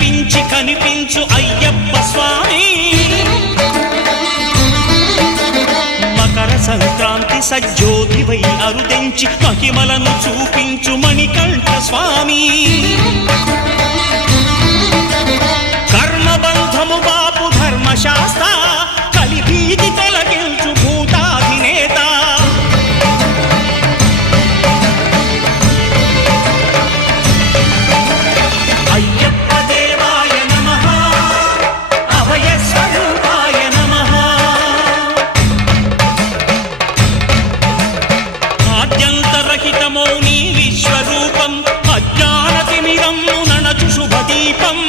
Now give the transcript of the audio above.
నడిపించి కనిపించు అయ్యప్ప స్వామి. మకర సంక్రాంతి సజ్జోతివై అరుదెంచి మహిమలను చూపించు మణికంఠ స్వామి. కర్మబంధము బాపు ధర్మశాస్త్ర కలిభీతి తొలగించు భూతాధినేత. అయ్యప్ప దేవాయ నమః, అభయ స్వరూపాయ నమః. ఆద్యంతరహితమో నీ విశ్వరూపం, అజ్ఞానతిమిరము నణచు శుభదీపం.